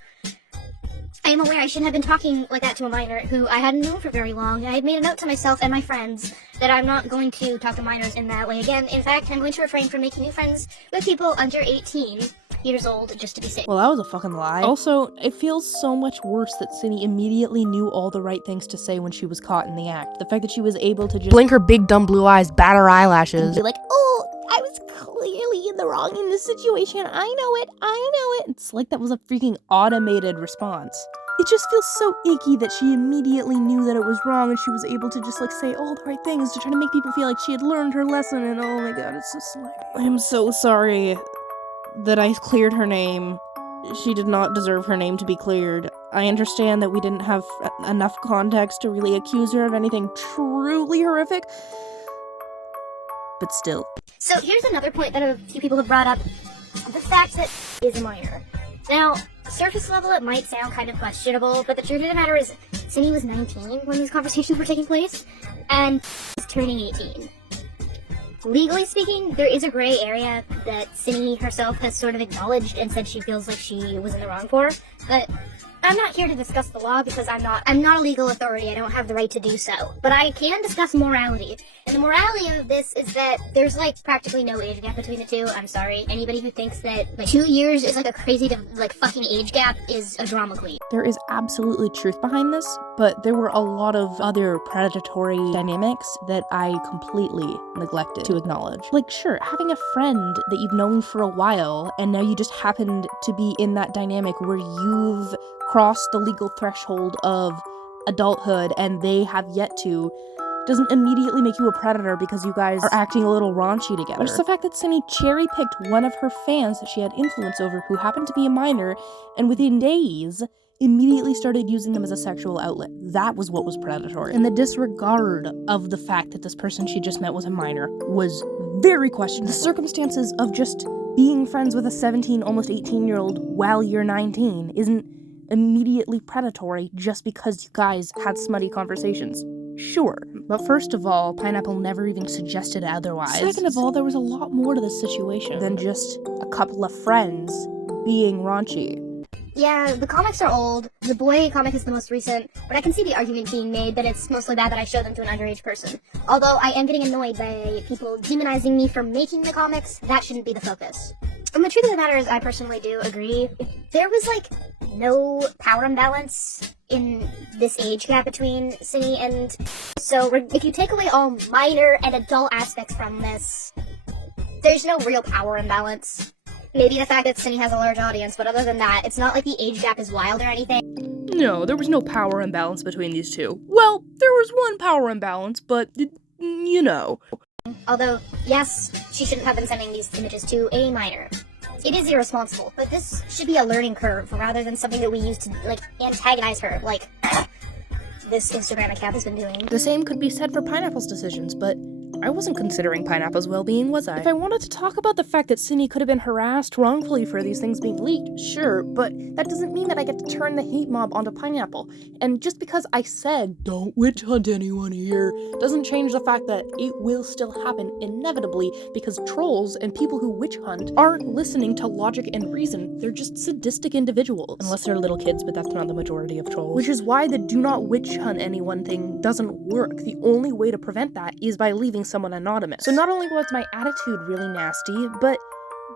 I am aware I shouldn't have been talking like that to a minor who I hadn't known for very long. I had made a note to myself and my friends that I'm not going to talk to minors in that way again. In fact, I'm going to refrain from making new friends with people under 18 years old just to be safe. Well, that was a fucking lie. Also, it feels so much worse that Cindy immediately knew all the right things to say when she was caught in the act. The fact that she was able to just blink her big dumb blue eyes, bat her eyelashes, and be like, oh, I was clearly in the wrong in this situation. I know it. It's like that was a freaking automated response. It just feels so icky that she immediately knew that it was wrong and she was able to just like say all the right things to try to make people feel like she had learned her lesson, and oh my god, it's so slimy. I'm so sorry that I cleared her name. She did not deserve her name to be cleared. I understand that we didn't have enough context to really accuse her of anything truly horrific, but still. So here's another point that a few people have brought up: the fact that is a minor. Now, surface level, it might sound kind of questionable, but the truth of the matter is, Cindy was 19 when these conversations were taking place, and is turning 18. Legally speaking, there is a gray area that Cindy herself has sort of acknowledged and said she feels like she was in the wrong for, but I'm not here to discuss the law because I'm not a legal authority. I don't have the right to do so. But I can discuss morality. And the morality of this is that there's like practically no age gap between the two. I'm sorry. Anybody who thinks that like 2 years is like a crazy fucking age gap is a drama queen. There is absolutely truth behind this, but there were a lot of other predatory dynamics that I completely neglected to acknowledge. Like, sure, having a friend that you've known for a while and now you just happened to be in that dynamic where you've crossed the legal threshold of adulthood and they have yet to, doesn't immediately make you a predator because you guys are acting a little raunchy together. It's the fact that Cindy cherry-picked one of her fans that she had influence over who happened to be a minor, and within days immediately started using them as a sexual outlet. That was what was predatory. And the disregard of the fact that this person she just met was a minor was very questionable. The circumstances of just being friends with a 17, almost 18-year-old while you're 19 isn't immediately predatory just because you guys had smutty conversations. Sure, but first of all, Pineapple never even suggested otherwise. Second of all, there was a lot more to this situation than just a couple of friends being raunchy. Yeah, the comics are old. The boy comic is the most recent, but I can see the argument being made that it's mostly bad that I show them to an underage person. Although I am getting annoyed by people demonizing me for making the comics, that shouldn't be the focus. And the truth of the matter is, I personally do agree. If there was, like, no power imbalance in this age gap between Cine and... So, if you take away all minor and adult aspects from this, there's no real power imbalance. Maybe the fact that Cine has a large audience, but other than that, it's not like the age gap is wild or anything. No, there was no power imbalance between these two. Well, there was one power imbalance, but, you know. Although, yes, she shouldn't have been sending these images to a minor. It is irresponsible, but this should be a learning curve rather than something that we use to, like, antagonize her, like this Instagram account has been doing. The same could be said for Pineapple's decisions, but I wasn't considering Pineapple's well-being, was I? If I wanted to talk about the fact that Cine could have been harassed wrongfully for these things being leaked, sure, but that doesn't mean that I get to turn the hate mob onto Pineapple. And just because I said, don't witch hunt anyone here, doesn't change the fact that it will still happen inevitably because trolls and people who witch hunt aren't listening to logic and reason. They're just sadistic individuals. Unless they're little kids, but that's not the majority of trolls. Which is why the do not witch hunt anyone thing doesn't work. The only way to prevent that is by leaving someone anonymous. So not only was my attitude really nasty, but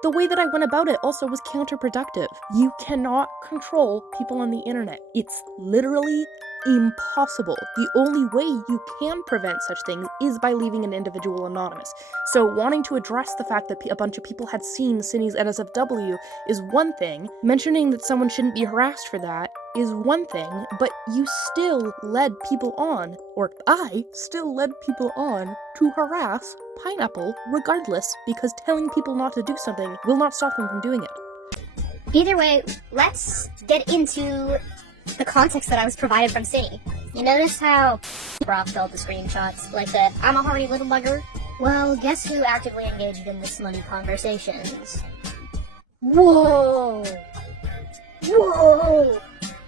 the way that I went about it also was counterproductive. You cannot control people on the internet. It's literally impossible. The only way you can prevent such things is by leaving an individual anonymous. So wanting to address the fact that a bunch of people had seen Cine's NSFW is one thing. Mentioning that someone shouldn't be harassed for that is one thing, but you still led people on, or I still led people on to harass Pineapple regardless, because telling people not to do something will not stop them from doing it. Either way, let's get into the context that I was provided from Cine. You notice how Brock filled the screenshots like that I'm a horny little bugger? Well, guess who actively engaged in the slutty conversations? Whoa! Whoa!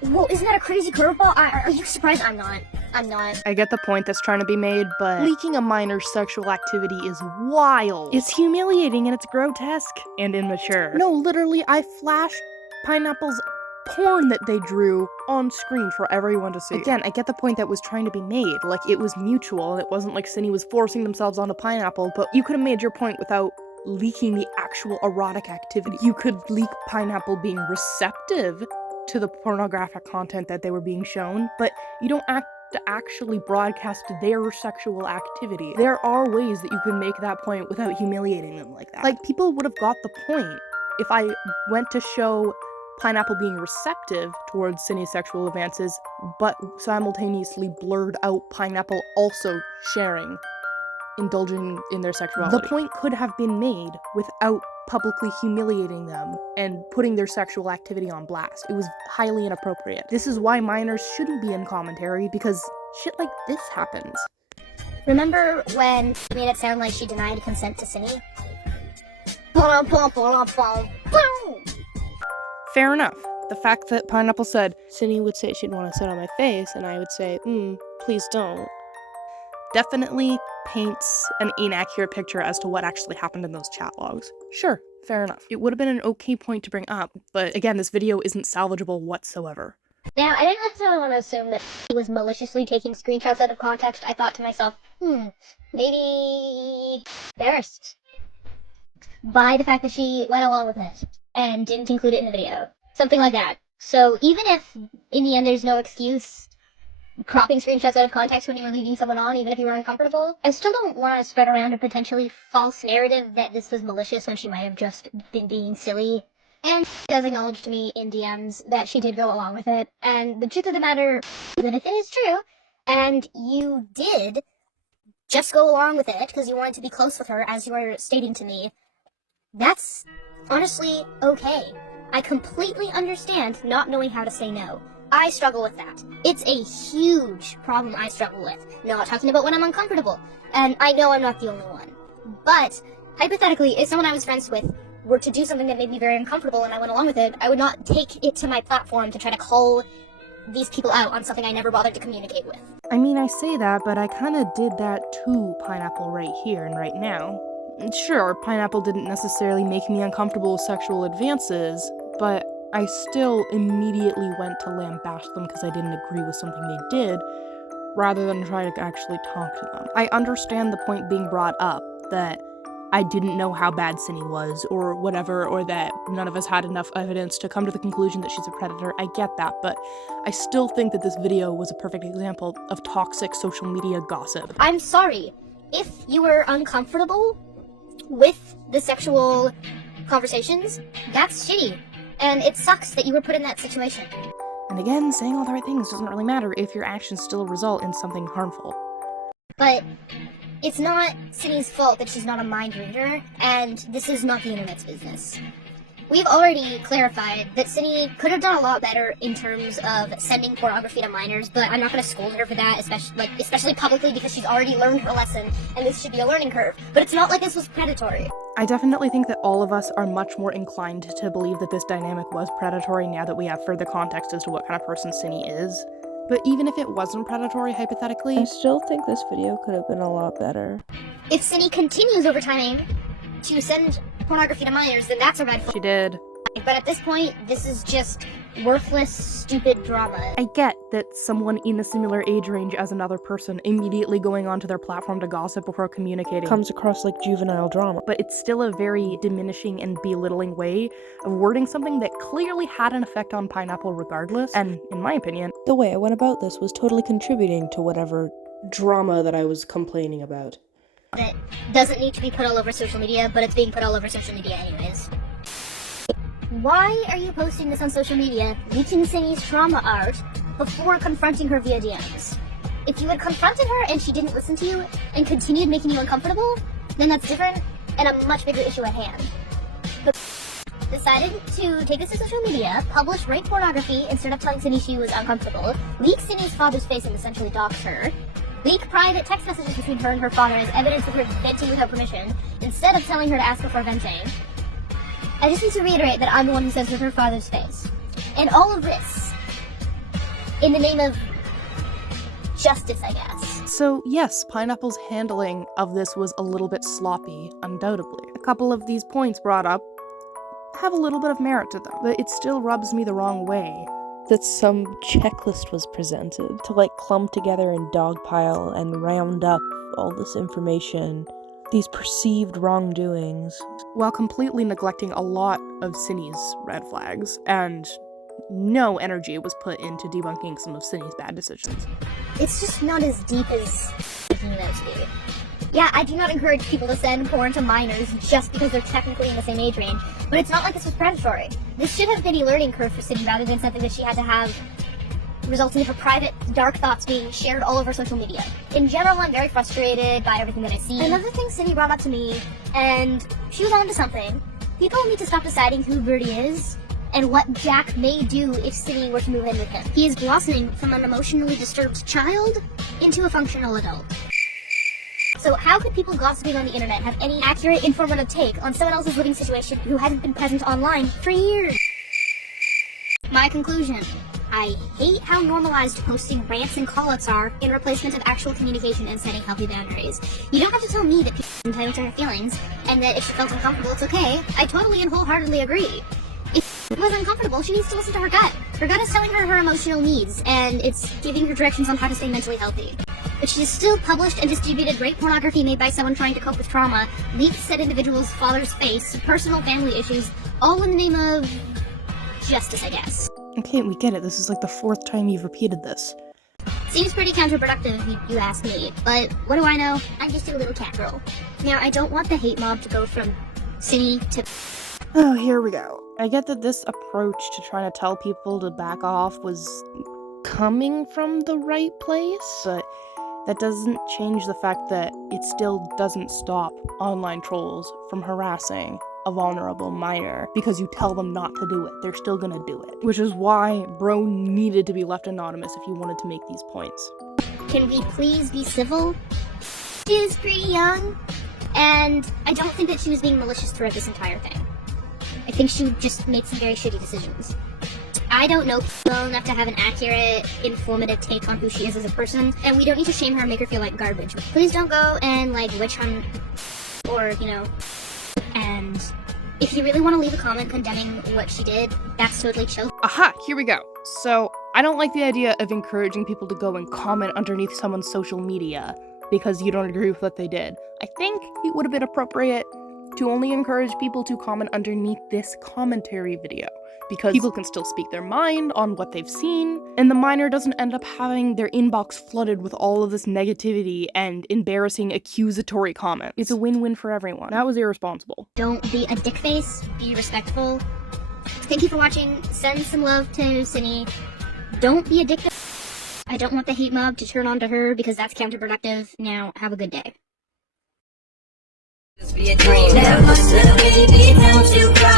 Whoa, isn't that a crazy curveball? Are you surprised? I'm not. I get the point that's trying to be made, but leaking a minor's sexual activity is wild. It's humiliating and it's grotesque and immature. No, literally, I flashed Pineapple's porn that they drew on screen for everyone to see. Again, I get the point that was trying to be made. Like, it was mutual, and it wasn't like Cine was forcing themselves onto Pineapple, but you could have made your point without leaking the actual erotic activity. You could leak Pineapple being receptive to the pornographic content that they were being shown, but you don't have to actually broadcast their sexual activity. There are ways that you can make that point without humiliating them like that. Like, people would have got the point if I went to show Pineapple being receptive towards Cine's sexual advances, but simultaneously blurred out Pineapple also sharing, indulging in their sexuality. The point could have been made without publicly humiliating them and putting their sexual activity on blast. It was highly inappropriate. This is why minors shouldn't be in commentary, because shit like this happens. Remember when she made it sound like she denied consent to Cine? Fair enough. The fact that Pineapple said, Cine would say she'd want to sit on my face, and I would say, please don't, definitely paints an inaccurate picture as to what actually happened in those chat logs. Sure, fair enough. It would have been an okay point to bring up, but again, this video isn't salvageable whatsoever. Now, I didn't necessarily want to assume that he was maliciously taking screenshots out of context. I thought to myself, maybe embarrassed by the fact that she went along with it and didn't include it in the video. Something like that. So even if, in the end, there's no excuse cropping screenshots out of context when you were leading someone on, even if you were uncomfortable, I still don't want to spread around a potentially false narrative that this was malicious when she might have just been being silly. And she does acknowledge to me in DMs that she did go along with it, and the truth of the matter is that if it is true, and you did just go along with it because you wanted to be close with her, as you were stating to me, that's honestly okay. I completely understand not knowing how to say no. I struggle with that. It's a huge problem I struggle with. Not talking about when I'm uncomfortable. And I know I'm not the only one. But, hypothetically, if someone I was friends with were to do something that made me very uncomfortable and I went along with it, I would not take it to my platform to try to call these people out on something I never bothered to communicate with. I mean, I say that, but I kinda did that to Pineapple right here and right now. Sure, Pineapple didn't necessarily make me uncomfortable with sexual advances, but I still immediately went to lambaste them because I didn't agree with something they did, rather than try to actually talk to them. I understand the point being brought up that I didn't know how bad Cindy was, or whatever, or that none of us had enough evidence to come to the conclusion that she's a predator. I get that, but I still think that this video was a perfect example of toxic social media gossip. I'm sorry. If you were uncomfortable with the sexual conversations, that's shitty. And it sucks that you were put in that situation. And again, saying all the right things doesn't really matter if your actions still result in something harmful. But it's not Cindy's fault that she's not a mind reader, and this is not the internet's business. We've already clarified that Cindy could have done a lot better in terms of sending pornography to minors, but I'm not going to scold her for that, especially publicly, because she's already learned her lesson, and this should be a learning curve. But it's not like this was predatory. I definitely think that all of us are much more inclined to believe that this dynamic was predatory now that we have further context as to what kind of person Cindy is. But even if it wasn't predatory, hypothetically, I still think this video could have been a lot better. If Cindy continues over time to send pornography to minors, then that's a red flag. she did. But at this point, this is just worthless, stupid drama. I get that someone in a similar age range as another person immediately going onto their platform to gossip before communicating Comes across like juvenile drama. but it's still a very diminishing and belittling way of wording something that clearly had an effect on Pineapple regardless, and in my opinion, The way I went about this was totally contributing to whatever drama that I was complaining about. That doesn't need to be put all over social media, but it's being put all over social media anyways. Why are you posting this on social media, leaking Cindy's trauma art, before confronting her via DMs? If you had confronted her and she didn't listen to you, and continued making you uncomfortable, then that's different, and a much bigger issue at hand. But decided to take this to social media, publish rape pornography instead of telling Cindy she was uncomfortable, leak Cindy's father's face and essentially dox her, leak private text messages between her and her father as evidence of her venting without permission, instead of telling her to ask her for venting. I just need to reiterate that I'm the one who censored her father's face. And all of this, in the name of justice, I guess. So yes, Pineapple's handling of this was a little bit sloppy, undoubtedly. A couple of these points brought up have a little bit of merit to them, but it still rubs me the wrong way. That some checklist was presented to like clump together and dogpile and round up all this information, these perceived wrongdoings, while completely neglecting a lot of Cindy's red flags, and no energy was put into debunking some of Cindy's bad decisions. It's just not as deep as making it out to be. Yeah, I do not encourage people to send porn to minors just because they're technically in the same age range, but it's not like this was predatory. This should have been a learning curve for Cindy rather than something that she had to have resulting in her private, dark thoughts being shared all over social media. In general, I'm very frustrated by everything that I see. Another thing Cindy brought up to me, and she was onto something, people need to stop deciding who Birdie is and what Jack may do if Cindy were to move in with him. He is blossoming from an emotionally disturbed child into a functional adult. So how could people gossiping on the internet have any accurate, informative take on someone else's living situation who hasn't been present online for years? My conclusion. I hate how normalized posting rants and callouts are in replacement of actual communication and setting healthy boundaries. You don't have to tell me that people are entitled to her feelings, and that if she felt uncomfortable, it's okay. I totally and wholeheartedly agree. If she was uncomfortable, she needs to listen to her gut. Her gut is telling her her emotional needs, and it's giving her directions on how to stay mentally healthy. But she has still published and distributed rape pornography made by someone trying to cope with trauma, leaked said individual's father's face, personal family issues, all in the name of justice, I guess. Okay, we get it. This is like the 4th time you've repeated this. Seems pretty counterproductive if you ask me, but what do I know? I'm just a little cat girl. Now, I don't want the hate mob to go from Cindy to... Oh, here we go. I get that this approach to trying to tell people to back off was coming from the right place, but that doesn't change the fact that it still doesn't stop online trolls from harassing a vulnerable minor because you tell them not to do it. They're still gonna do it. Which is why bro needed to be left anonymous if you wanted to make these points. Can we please be civil? She is pretty young, and I don't think that she was being malicious throughout this entire thing. I think she just made some very shitty decisions. I don't know well enough to have an accurate, informative take on who she is as a person, and we don't need to shame her and make her feel like garbage. Please don't go and, like, witch hunt, or, you know, and If you really want to leave a comment condemning what she did, that's totally chill. Aha, here we go. So, I don't like the idea of encouraging people to go and comment underneath someone's social media because you don't agree with what they did. I think it would have been appropriate to only encourage people to comment underneath this commentary video, because people can still speak their mind on what they've seen, and the minor doesn't end up having their inbox flooded with all of this negativity and embarrassing accusatory comments. It's a win-win for everyone. That was irresponsible. Don't be a dick face, be respectful. Thank you for watching. Send some love to Cine. Don't be a dick face. I don't want the hate mob to turn on to her because that's counterproductive. Now, have a good day.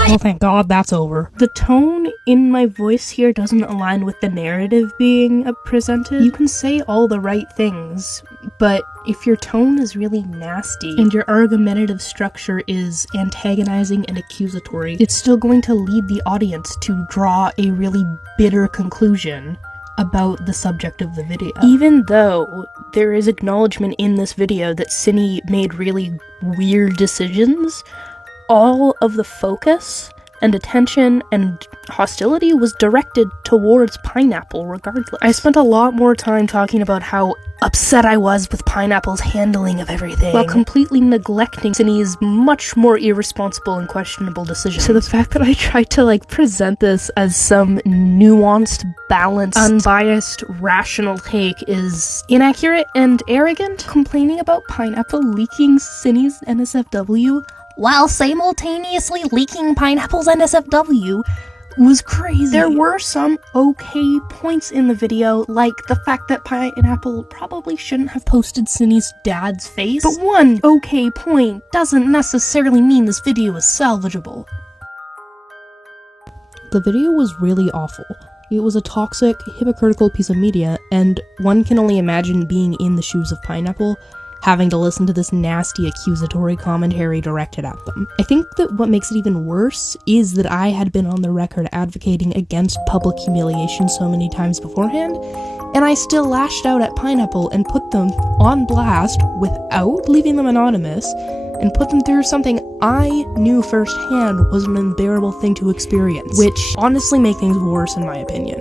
Oh, thank God that's over. The tone in my voice here doesn't align with the narrative being presented. You can say all the right things, but if your tone is really nasty and your argumentative structure is antagonizing and accusatory, it's still going to lead the audience to draw a really bitter conclusion about the subject of the video. Even though there is acknowledgement in this video that Cine made really weird decisions, all of the focus and attention and hostility was directed towards Pineapple regardless. I spent a lot more time talking about how upset I was with Pineapple's handling of everything, while completely neglecting Cine's much more irresponsible and questionable decisions. So the fact that I tried to present this as some nuanced, balanced, unbiased, rational take is inaccurate and arrogant. Complaining about Pineapple leaking Cine's NSFW while simultaneously leaking Pineapple's NSFW was crazy. There were some okay points in the video, like the fact that Pineapple probably shouldn't have posted Cine's dad's face, but one okay point doesn't necessarily mean this video is salvageable. The video was really awful. It was a toxic, hypocritical piece of media, and one can only imagine being in the shoes of Pineapple, having to listen to this nasty accusatory commentary directed at them. I think that what makes it even worse is that I had been on the record advocating against public humiliation so many times beforehand, and I still lashed out at Pineapple and put them on blast without leaving them anonymous, and put them through something I knew firsthand was an unbearable thing to experience, which honestly made things worse in my opinion.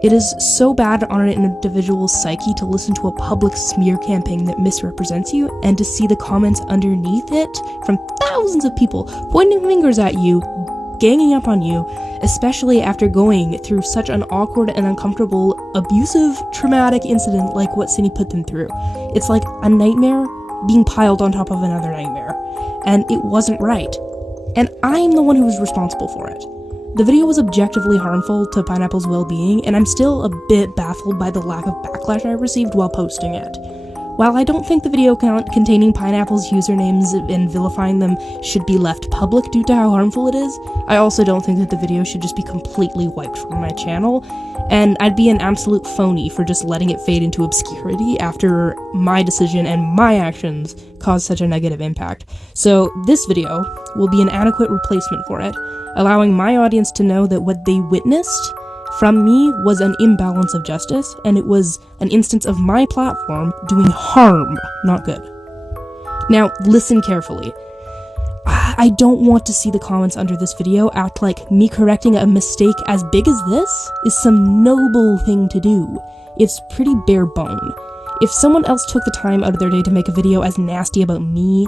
It is so bad on an individual's psyche to listen to a public smear campaign that misrepresents you, and to see the comments underneath it from thousands of people pointing fingers at you, ganging up on you, especially after going through such an awkward and uncomfortable, abusive, traumatic incident like what Cine put them through. It's like a nightmare being piled on top of another nightmare, and it wasn't right. And I'm the one who was responsible for it. The video was objectively harmful to Pineapple's well-being, and I'm still a bit baffled by the lack of backlash I received while posting it. While I don't think the video containing Pineapple's usernames and vilifying them should be left public due to how harmful it is, I also don't think that the video should just be completely wiped from my channel, and I'd be an absolute phony for just letting it fade into obscurity after my decision and my actions caused such a negative impact. So this video will be an adequate replacement for it, allowing my audience to know that what they witnessed from me was an imbalance of justice, and it was an instance of my platform doing harm, not good. Now, listen carefully. I don't want to see the comments under this video act like me correcting a mistake as big as this is some noble thing to do. It's pretty bare bone. If someone else took the time out of their day to make a video as nasty about me,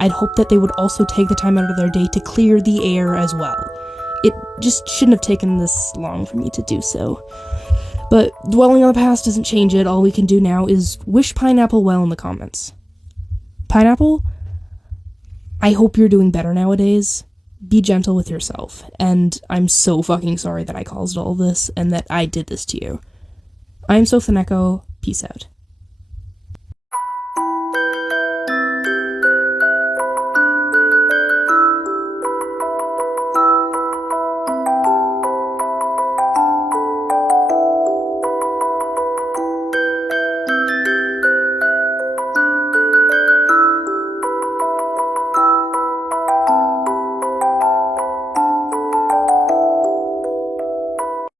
I'd hope that they would also take the time out of their day to clear the air as well. It just shouldn't have taken this long for me to do so. But dwelling on the past doesn't change it. All we can do now is wish Pineapple well in the comments. Pineapple, I hope you're doing better nowadays. Be gentle with yourself. And I'm so fucking sorry that I caused all this and that I did this to you. I'm Sophaneko. Peace out.